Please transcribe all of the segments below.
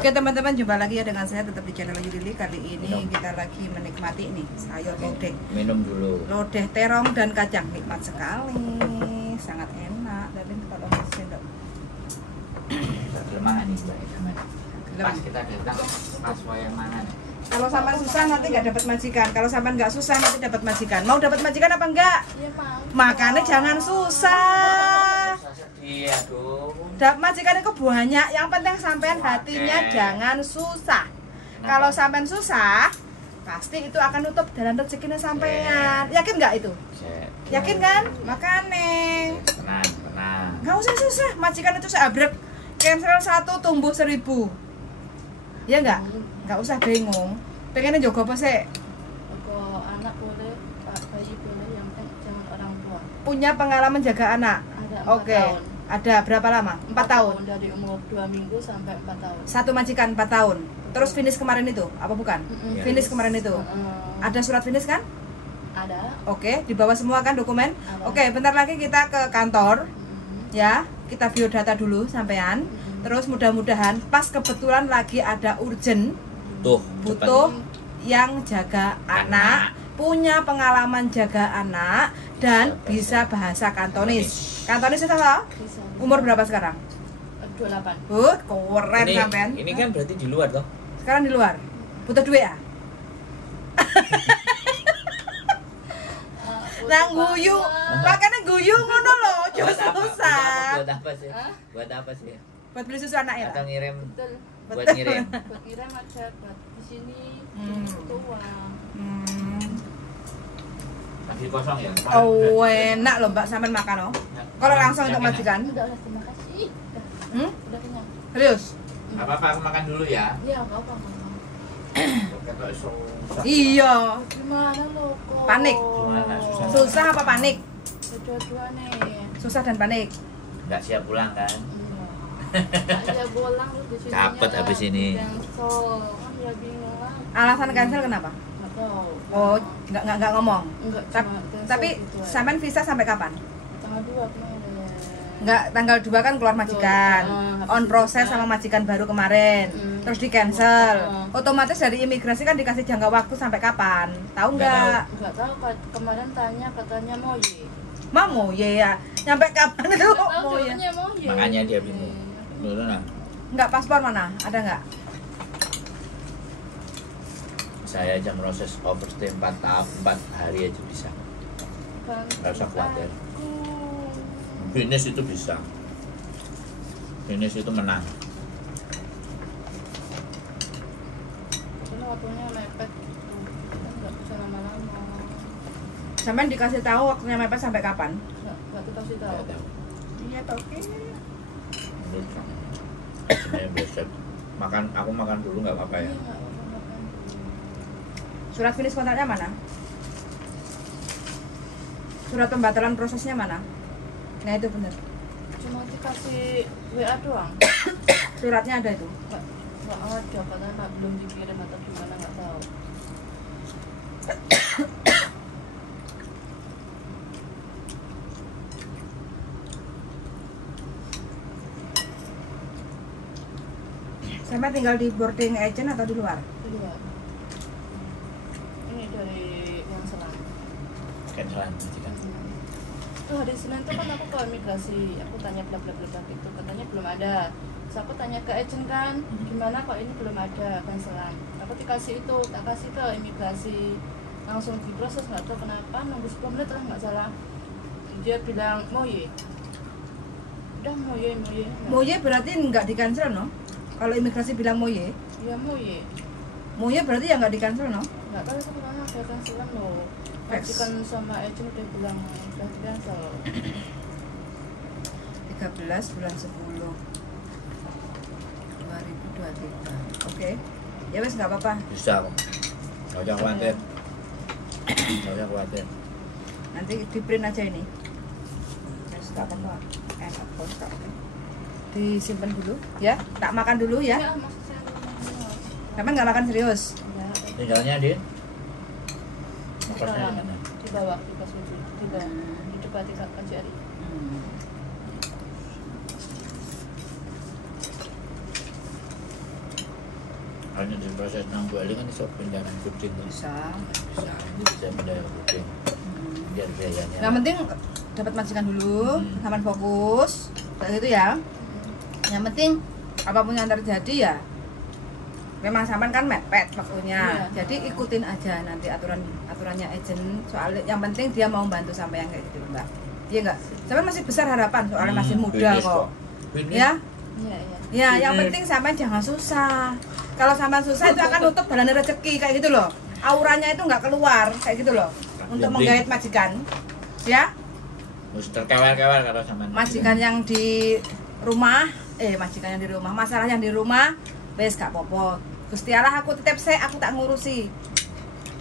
Oke teman-teman, jumpa lagi ya dengan saya tetap di channel Ayu Lili. Kali ini kita lagi menikmati nih sayur lodeh. Minum dulu. Lodeh terong dan kacang, nikmat sekali, sangat enak. Tapi kalau sendok Lemah nih Mbak. Pas kita datang pas yang mana nih? kalau sampan susah nanti nggak dapat majikan. Kalau sampan nggak susah nanti dapat majikan. Mau dapat majikan apa enggak? Iya, Pak. Makanya jangan susah. Iya, aduh. Dapat majikan itu banyak. Yang penting sampean hatinya jangan susah. Kalau sampean susah, pasti itu akan nutup jalan rezekinya sampean. Yakin nggak itu? Yakin kan? Makanya. Tenang. Nggak usah susah. Majikan itu seabrek. Cancel 1 tumbuh 1000. Ya nggak? Nggak usah bingung. Pengennya jogo apa sih? Kalau anak boleh, bayi boleh, yang penting jangan orang tua. Punya pengalaman jaga anak? Ada 4 Oke. tahun. Ada berapa lama? 4 tahun. Dari umur 2 minggu sampai 4 tahun. Satu majikan 4 tahun. Terus finish kemarin itu? Apa bukan? Mm-mm. Finish kemarin itu. Ada surat finish kan? Ada. Oke, dibawa semua kan dokumen? Ada. Oke, bentar lagi kita ke kantor. Mm-mm. Ya, kita biodata dulu sampean. Mm-mm. Terus mudah-mudahan pas kebetulan lagi ada urgent Tuh, butuh yang jaga anak, punya pengalaman jaga anak dan bisa bahasa Kantonis. Kantonis itu apa? Bisa. Umur berapa sekarang? 28. Keren sampean. Ini kan berarti di luar toh? Sekarang di luar. Butuh duit ya? Nang guyu, makanya guyu ngono loh, Buat justru apa? susah. Buat apa sih? Hah? Buat apa sih? Buat beli susu anak ya? Atau ngirim Betul. buat ngirim. Buat ngirim aja, buat di sini butuh uang. Lagi kosong ya? Oh enak loh mbak, sampean makan loh. Kalau langsung untuk majikan? Udah, terima kasih. Udah kenyang. Serius? Gak apa-apa, aku makan dulu ya. Iya, enggak apa-apa. Iya. Gimana lo kok? Panik. Gimana, susah? Susah apa panik? Dua-dua nih. Susah dan panik. Nggak siap pulang kan? Ya bolang terus di sini. Dapet habis ini. Cancel. Kan ya bingung lah. Alasan cancel kenapa? Enggak tahu. Oh, nggak ngomong. Enggak Tap- cuma cancel Tapi gitu aja. sampean visa sampai kapan? Tanggal 2 kemarin. Nggak, tanggal 2 kan keluar majikan. Habis On itu proses kan. sama majikan baru kemarin. Terus di cancel. Otomatis dari imigrasi kan dikasih jangka waktu sampai kapan? Tahu nggak? Enggak tahu kemarin tanya katanya mau ye. Mau ya. Nyampe kapan itu? Enggak tahu Mau ya. jawabannya mau ye. Makanya dia bingung. Dulu nah. Nggak, paspor mana? Ada nggak? Saya aja proses overstay 4 hari aja bisa. Nggak usah khawatir. Finish itu bisa. Finish itu menang. Karena waktunya mepet gitu. Kan enggak bisa lama-lama. Sampean dikasih tahu waktunya mepet sampai kapan? Enggak dikasih tahu. Nggak tahu. Iya, oke. Menurut kamu. Saya besok aku makan dulu nggak apa-apa ya. Iya, enggak apa-apa. Surat finish kontraknya mana? Surat pembatalan prosesnya mana? Nah itu bener. Cuma dikasih WA doang. Suratnya ada itu. Enggak ada katanya belum dikirim atau gimana enggak tahu. Sampai tinggal di boarding agent atau di luar? Iya. Ini dari yang Selang. Cancelan majikan. Tuh hari Senin tuh kan aku ke imigrasi, aku tanya bla bla bla bla gitu, katanya belum ada. Terus aku tanya ke agent kan, gimana kok ini belum ada cancelan. Aku dikasih itu, tak kasih ke imigrasi, langsung diproses, nggak tahu kenapa nunggu 10 menit lah nggak salah. Dia bilang mau ye, udah mau ye. Moye berarti nggak di cancel no? Kalau imigrasi bilang moye, Ya mau ye, moye berarti ya nggak di cancel no? nggak tahu itu kemana ada cancelan loh. Majikan sama agent udah bilang udah di cancel. 13 bulan 10 2023. Oke. Ya wes nggak apa-apa. Bisa kok. Nggak usah khawatir. Nggak usah khawatir. Nanti di print aja ini. Wes nggak apa-apa. Enak kok. Disimpan dulu ya. Tak makan dulu ya. Ya maksud saya belum. Sampai nggak makan serius. Ya, Tinggalnya di Motornya di mana? di bawah di pos di bawah di depan di KJRI. hanya di proses nang Bali kan iso pindah nang Kucing kan. Bisa. Bisa pindah ke Kucing. Biar biayanya. Yang penting dapat majikan dulu, sampean fokus. Kayak gitu ya. Yang penting apapun yang terjadi ya memang sampean kan mepet waktunya. Iya. Jadi ikutin aja nanti aturannya agent. Soalnya yang penting dia mau bantu sampean kayak gitu, Mbak. Iya enggak? Sampean masih besar harapan soalnya masih muda kok. Ya? Iya, iya. Ya, yang penting sampean jangan susah. Kalau sampean susah itu akan nutup jalan rezeki kayak gitu loh. Auranya itu nggak keluar kayak gitu loh. Untuk menggait majikan. Ya? Terus terkewel-kewel kalau sama Majikan yang di rumah, majikan yang di rumah, masalah yang di rumah, wes gak apa-apa. Gusti Allah aku titip aku tak ngurusi.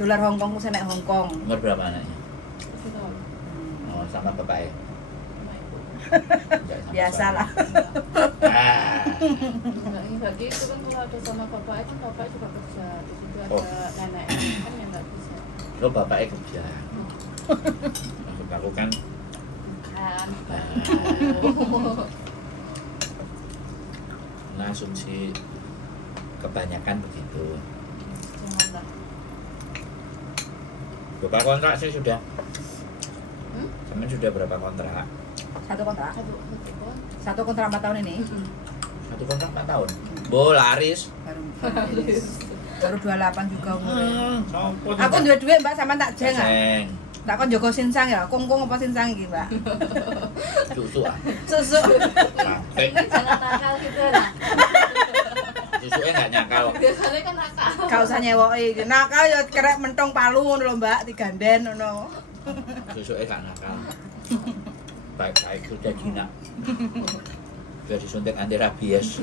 Dolar Hongkong ku senek Hongkong. Umur berapa anaknya? Gitu. Oh, sama bapaknya. Biasalah. Enggak gitu kan, kalau ada sama bapak itu bapak juga kerja. Di situ ada nenek kan yang nggak bisa. Lo bapaknya kerja. Maksud aku kan Kan. nah, asumsi kebanyakan begitu. Janganlah. Berapa kontrak sih sudah? Temen sudah berapa kontrak? Satu kontrak. Satu. Satu kontrak 4 tahun ini. Satu kontrak 4 tahun. Bo laris. Baru 28 juga umurnya. Sopo Aku duwe-duwe Mbak sampean tak jeng. Seng. Tak kon jaga sinsang ya. Kungkung apa sinsang iki, Mbak? Susu ah. Susu. Sampai Jangan nakal gitu lah. susunya nggak nyakal. Biasanya kan nakal. Gak usah nyewoki. Nakal ya kerek mentong palu ngono lho, Mbak, diganden ngono. Susunya nggak nakal. Baik sudah jinak. Biar disuntik anti rabies.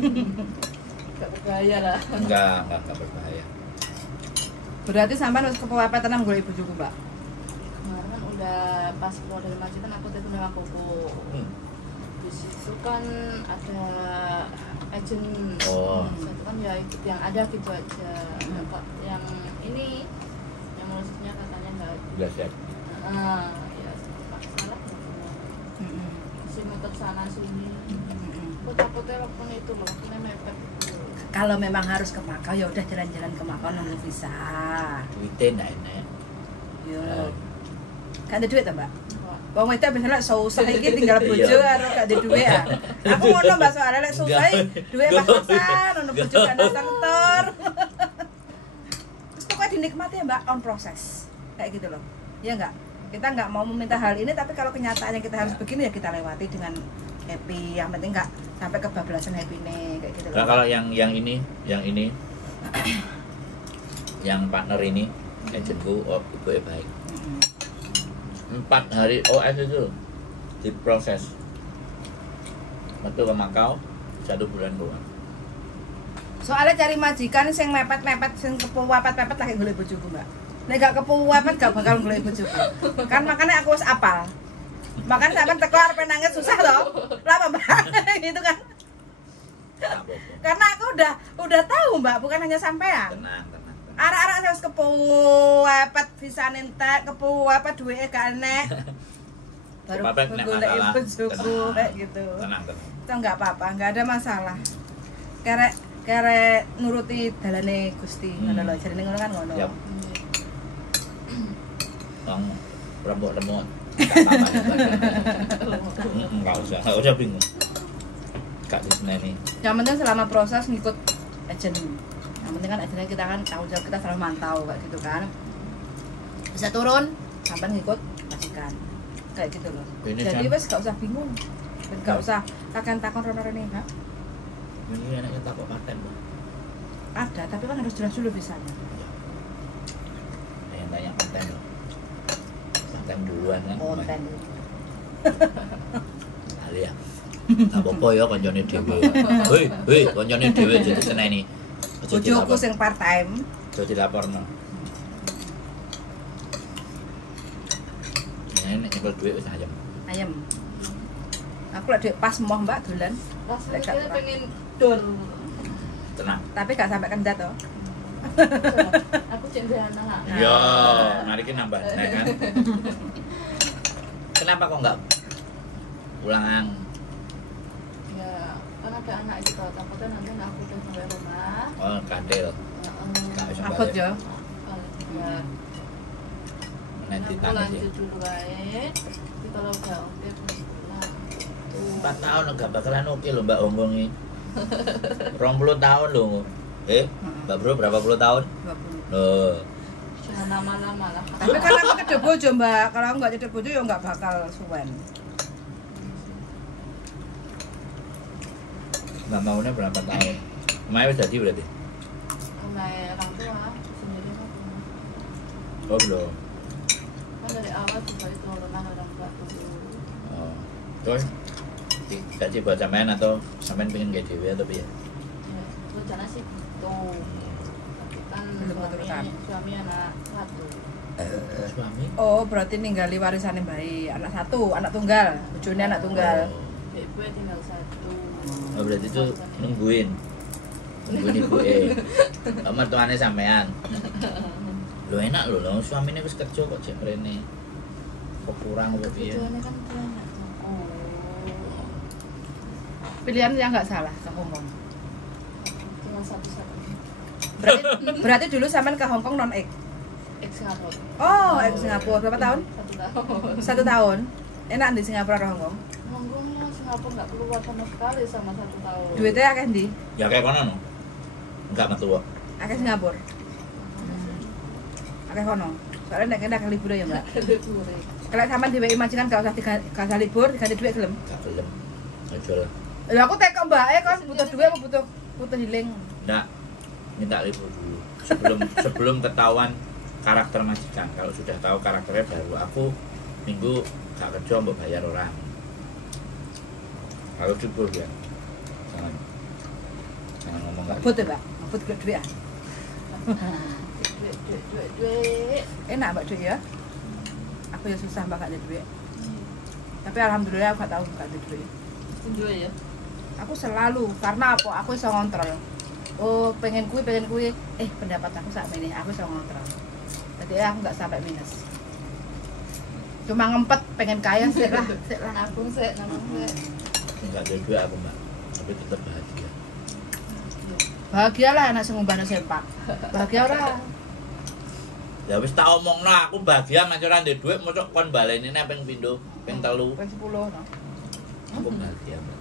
Gak berbahaya lah. Enggak berbahaya. Berarti sampean wis kepepet tenan golek bojoku, Mbak. Kemarin kan udah pas keluar dari masjid kan aku telepon sama Koko. Di situ kan ada agent. Oh. Itu kan ya ikut yang ada gitu aja. Kok yang ini yang maksudnya katanya nggak. Udah siap. Ya salah. Si muter sana sini. Aku takutnya waktu itu loh, waktunya mepet gitu. Kalau memang harus ke Makau ya udah jalan-jalan ke Makau nunggu visa. Duitnya nggak enak. Yo. Kan ada duit ta, Mbak? Wong wedok biasanya susah iki tinggal bojo karo gak ada duit ya. Aku ngono Mbak soalnya lek susah duit pas-pasan ono bojo kan kantor. Terus pokoknya dinikmati ya Mbak on proses. Kayak gitu loh. Iya enggak? Kita nggak mau meminta hal ini tapi kalau kenyataannya kita harus begini ya kita lewati dengan happy. Yang penting nggak sampai kebablasan happy nih kayak gitu loh. Nah, kalau yang ini yang partner ini agentku ibu baik. 4 hari OS itu diproses. Metu ke Makau 1 bulan doang. Soalnya cari majikan sing mepet-mepet sing kepuwapet-pepet lagi golek bojoku, Mbak. Nek gak kepuwapet gak bakal golek bojoku. Kan makanya aku wis apal. Makan sampean teko arep nangis susah toh. Lah apa, Mbak? Gitu kan. Karena aku udah tahu, Mbak, bukan hanya sampean. Tenang. Arak-arak saya wis kepuwapet visane entek, kepuwapet duwike gak enek. Baru golek bojoku kayak gitu. Tenang. Itu enggak apa-apa, enggak ada masalah. Karek nuruti dalane Gusti ngono lho, jarine ngono kan ngono. Yap. Bang remuk-remuk. Enggak usah bingung. Kak Disney. Yang penting selama proses ngikut agent. Yang penting kan agennya kita kan tanggung jawab kita selalu mantau kayak gitu kan. Bisa turun sampai ngikut majikan. Kayak gitu loh. Ini Jadi kan, wes gak usah bingung. Dan gak usah takon rono-rene enggak. ini anaknya takut paten, Bang. Ada, tapi kan harus jelas dulu visanya. Yang tanya paten loh. Paten duluan kan. Konten. Kali ya. Tak apa ya kancane dhewe. Hei, kancane dhewe jadi seneni. Bojoku sing part time. Aja dilaporno. Ini nyekel duit wis ayam. Ayam. Aku lek duit pas moh Mbak dolan. Rasanya kita pengen dor. Tenang. Tapi gak sampai kendat toh. Aku cendera anak. Yo, narikin nambah nek kan. Kenapa kok enggak pulang? Ya, kan ada anak gitu, takutnya nanti aku udah sampai rumah. Oh, kandel. Abot ya. Ya. Nanti Aku tangis lanjut dulu aja. Tapi kalau udah oke pulang. 4 tahun enggak bakalan oke loh Mbak Hongkong ini. 20 tahun loh. Mbak Bro berapa puluh tahun? 20. Loh. Jangan lama-lama lah. Tapi kan aku cedek bojo, Mbak. Kalau aku nggak cedek bojo ya nggak bakal suwen. Mbak maunya berapa tahun? Maya udah jadi berarti? Mulai orang tua sendiri kan. Oh belum. Kan dari awal juga itu lemah orang tua dulu. Oh. Terus gaji buat sampean atau sampean pengen gaji dewe atau piye? Ya, rencana sih gitu. Tapi kan Belum keturutan. suami anak satu. Suami? Oh, berarti ninggali warisannya bayi. Anak satu, anak tunggal. Bojone anak tunggal. Ibu tinggal satu. Oh berarti itu nungguin ibu mertuane sampean. Lo enak lo suaminya wis kerja kok jek mrene. Kok kurang apa piye? Tujuannya kan banyak. Pilihan yang nggak salah ke Hongkong. Cuma satu-satunya. Berarti dulu sampean ke Hongkong non X. Ex Singapura. Oh, X Singapura berapa tahun? 1 tahun. 1 tahun. Enak di Singapura atau Hongkong? Hongkongnya Singapura nggak keluar sama sekali sama 1 tahun. Duitnya akeh ndi? Ya kayak kono no. Enggak metu kok. Akeh Singapura. Akeh kono. Soalnya nek kena libur ya, Mbak. Libur. Kalau sampean diwehi majikan gak usah libur, diganti duit gelem. Enggak gelem. Aja lah. Lah aku tek kok Mbak, kan butuh duit apa butuh healing. Nggak, minta libur dulu. Sebelum ketahuan karakter majikan. Kalau sudah tahu karakternya baru aku minggu gak kerja mbok bayar orang. Kalau libur ya. Jangan ngomong nggak. Ngebut ya, Mbak. Ngebut duit ya. Duit. Enak Mbak duit ya. Aku ya susah Mbak gak ada duit. Tapi alhamdulillah aku gak tahu gak ada duit. Duit ya. Aku selalu karena apa? Aku iso ngontrol. Oh, pengen kui. Pendapat aku sak ini, aku iso ngontrol. Jadi aku nggak sampai minus. Cuma ngempet pengen kaya sih lah. Nabung sih, nabung sih. Enggak ada duit aku mbak, tapi tetap bahagia. Bahagia lah anak sing ngumbahno sempak. Bahagia ora? Ya wis tak omongno aku bahagia nek ora ndek duit mosok kon baleni nek ping pindho, ping 3. Ping 10 no. Aku bahagia mbak.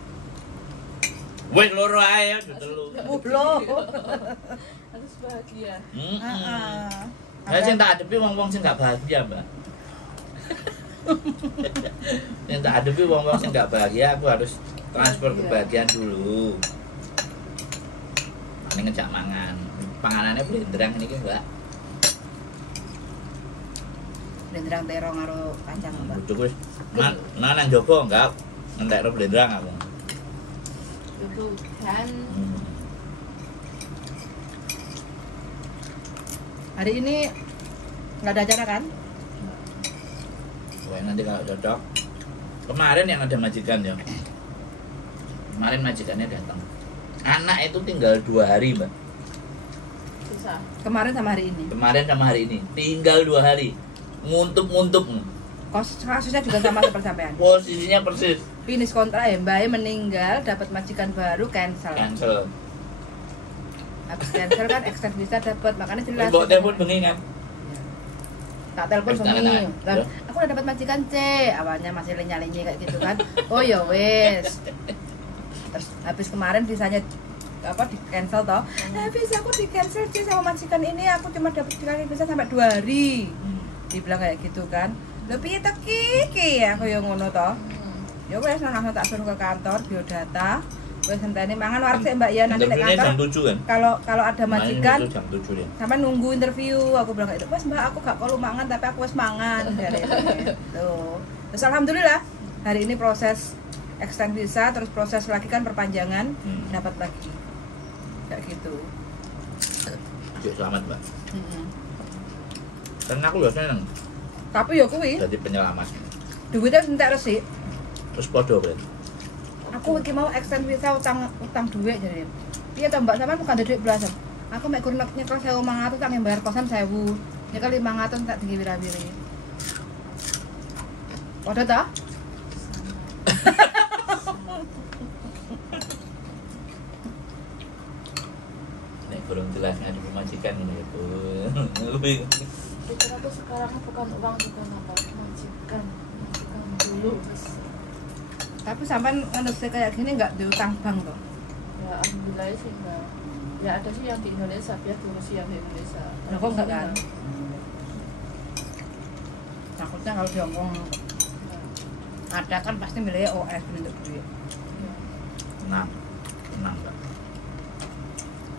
Wis loro ae ya 3. 10. Harus bahagia. Heeh. Saya sing tak adepi wong-wong sing gak bahagia, Mbak. Yang tak adepi wong-wong sing gak bahagia, aku harus transfer kebahagiaan dulu. Ini ngejak mangan. Panganannya blendrang ini Mbak. Blendrang terong karo kacang, Mbak. Butuh wis. Nang Joko enggak ngentek ro blendrang aku. Itu kan Hari ini nggak ada acara kan? Wah, nanti kalau cocok. Kemarin yang ada majikan ya. Kemarin majikannya datang. Anak itu tinggal 2 hari, Mbak. susah. Kemarin sama hari ini. Kemarin sama hari ini tinggal 2 hari. Nguntup-nguntup. Kasusnya juga sama seperti sampean. Posisinya persis. Finish kontrak ya, Mbak meninggal, dapat majikan baru cancel. Cancel. Habis cancel kan extend visa dapat, makanya jelas. Mbok telepon bengi kan. Tak telepon Terus bengi. tanya, Lah, aku udah dapat majikan C. Awalnya masih lenya-lenye kayak gitu kan. Oh ya wes. Terus habis kemarin visanya apa di cancel toh. Habis aku di cancel C sama majikan ini, aku cuma dapat dikasih visa sampai 2 hari. Dibilang kayak gitu kan. Lho piye to Ki? Aku yo ngono toh. Ya wes langsung tak suruh ke kantor biodata. Wes enteni mangan warung sik Mbak ya nanti nek Interviewnya kantor. jam 7 kan? Kalau ada majikan Main itu jam 7 ya. sampai nunggu interview, aku bilang kayak itu, "Mas Mbak, aku gak perlu mangan tapi aku wes mangan." Dari tuh. Terus alhamdulillah hari ini proses extend visa, terus proses lagi kan perpanjangan, dapat lagi. Kayak gitu. Yuk selamat, Mbak. Karena aku ya seneng Tapi ya kuwi, jadi penyelamat. duitnya entek resik. Terus podo berarti. Aku iki mau extend visa utang duit jadi. Iya toh Mbak, sampean bukan ada duit belasan. Aku mek kurang nyekel 1.500 tak bayar kosan 1.000. Nyekel 500 tak tinggi wira-wiri. Waduh toh? Nek belum jelas ngadu majikan ini ya. Pikir aku sekarang bukan uang, bukan apa, majikan dulu. Tapi sampai manusia kayak gini nggak diutang bank loh. Ya alhamdulillah sih enggak. Ya ada sih yang di Indonesia, biar diurusi yang di Indonesia. Nah, kok enggak kan? Takutnya kalau di Hongkong ada kan pasti milihnya OS untuk duit. Tenang Mbak.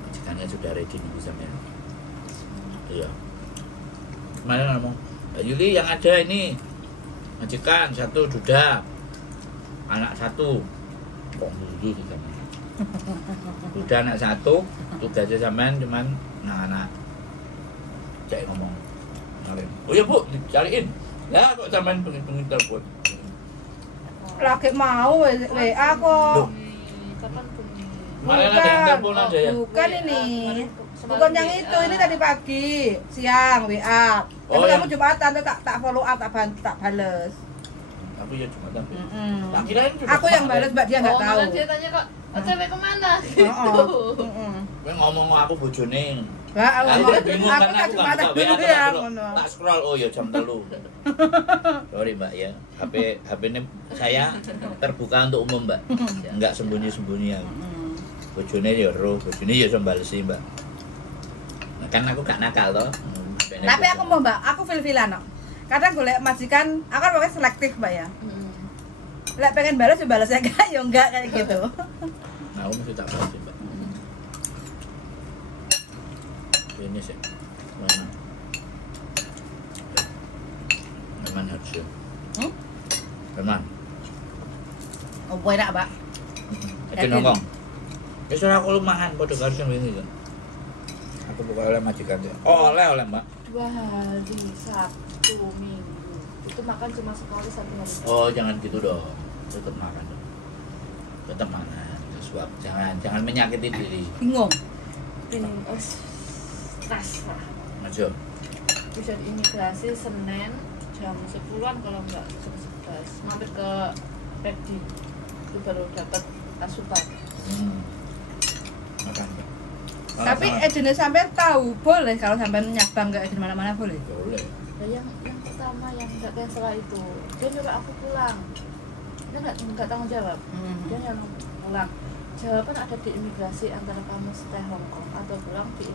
Majikannya sudah ready nih bisa main. Iya. Kemarin ngomong, Mbak Yuli yang ada ini majikan 1 duda, anak 1. Kok dulu sih kamu? Udah anak 1, tugasnya sampean cuman anak. Cek ngomong. Oh iya Bu, dicariin. Lah kok sampean pengen telepon. Lagi mau WA kok. Kapan pun. Kemarin ada yang telepon aja ya. Bukan ini. Bukan yang itu, ini tadi pagi, siang WA. Tapi Oh, kamu yang- Jumatan tuh tak follow up, tak bales. Aku ya cuma tapi. Mm-mm. Tak kirain sudah Aku yang kemarin. bales, Mbak, dia nggak tahu. Malah dia tanya kok, cewek kemana? Gitu. Mm-mm. Kowe ngomong aku bojone. Lah, Aku bingung aku karena tak aku Jumatan nggak dulu tahu ya, WA ngono. tak scroll oh ya jam 3. Sorry Mbak ya. HP ini saya terbuka untuk umum Mbak. Enggak sembunyi-sembunyi aku. Mm-mm. Bojone ya roh, bojone ya iso balesi Mbak. Nah, kan aku gak nakal toh. Tapi aku mau Mbak, aku fil-filan kok. Kadang golek majikan, aku kan pokoknya selektif Mbak ya. Lek pengen balas ya balas ya enggak, ya enggak kayak gitu. Nah, aku mesti tak balesi Mbak. Ini sih. Mana? Memang harus ya. Memang. Oh, boleh nak Mbak? Itu nongkrong. Ya sudah aku lumahan, padha karo sing wingi kan. Aku buka oleh majikan ya. Oh, oleh Mbak. 2 hari, Sabtu, Minggu. Itu makan cuma sekali 1 hari. Oh, jangan gitu dong. Tetap makan dong. Tetap makan. Suap. Jangan menyakiti diri. Bingung. Ini stres lah. Maju. Bisa di imigrasi Senin jam 10-an kalau enggak jam 11. Mampir ke Pedi. Itu baru dapat asupan. Makan. Mbak. Tapi Sama. agennya sampai tahu boleh kalau sampai nyabang ke agen mana-mana boleh. Boleh. Nah, yang pertama yang enggak cancel itu, dia nyuruh aku pulang. Dia enggak tanggung jawab. Dia nyuruh pulang. Jawaban ada di imigrasi antara kamu stay Hong Kong atau pulang di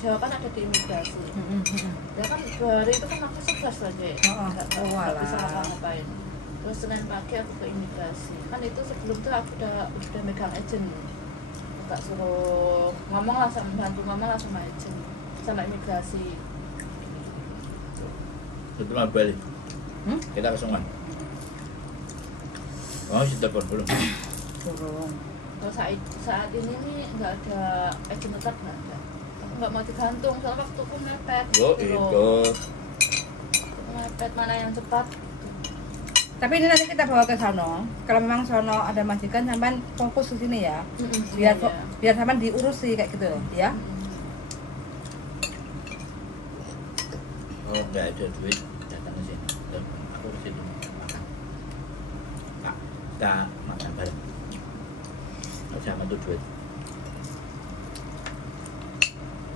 jawaban ada di imigrasi. Ya kan 2 hari itu kan waktu 11 lagi. Nggak bisa ngapa-ngapain. Terus Senin pagi aku ke imigrasi. Kan itu sebelum itu aku udah megang agent. Tak suruh ngomong lah sama bantu ngomong lah sama agent, sama imigrasi. Itu mau balik. Kita kesungan. Oh, si telepon belum. Burung. Kalau saat ini nih nggak ada agent tetap, nggak ada. Aku nggak mau digantung soalnya waktuku mepet. Oh, gitu itu. loh. Mepet mana yang cepat. Tapi ini nanti kita bawa ke sono. Kalau memang sono ada majikan sampean fokus ke sini ya. Biar Iya. biar sampean diurusi kayak gitu ya. Oh, nggak ada duit. Datang ke sini. Aku di situ makan. Pak, kita makan bareng. Nggak sama tuh duit.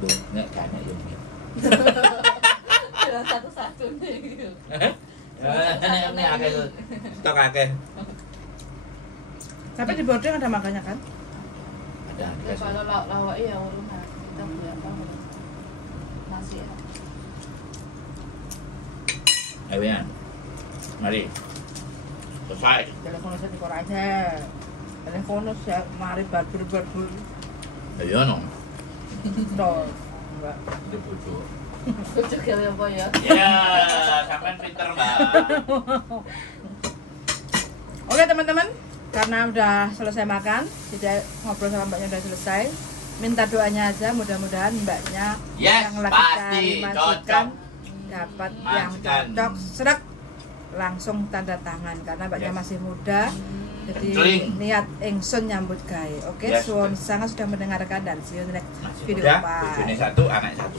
Duh, nggak kayaknya yang ini. Jalan satu-satu nih gitu. Ini akeh stok akeh. Tapi di boarding ada makannya kan? Ada Ya, dikasih. kalau lawak ya rumah kita beli apa nasi ya. Ayo ya. Mari. Selesai. Telepon saya di koran aja. Telepon saya mari barbur. Ayo no. Tol. Enggak. Itu bojo. Lucu kali apa ya? Ya, sampean pinter, Mbak. Oke teman-teman, karena udah selesai makan, tidak ngobrol sama mbaknya udah selesai. Minta doanya aja, mudah-mudahan mbaknya Yes, yang lagi pasti cari majikan cocok. dapat Majikan. yang cocok, serak langsung tanda tangan karena mbaknya Yes. masih muda. Jadi Kling. niat ingsun nyambut gawe. Oke, Yes, suwun sangat sudah mendengarkan dan see you in the next Masih video. muda, Bye. bojone 1, anak 1.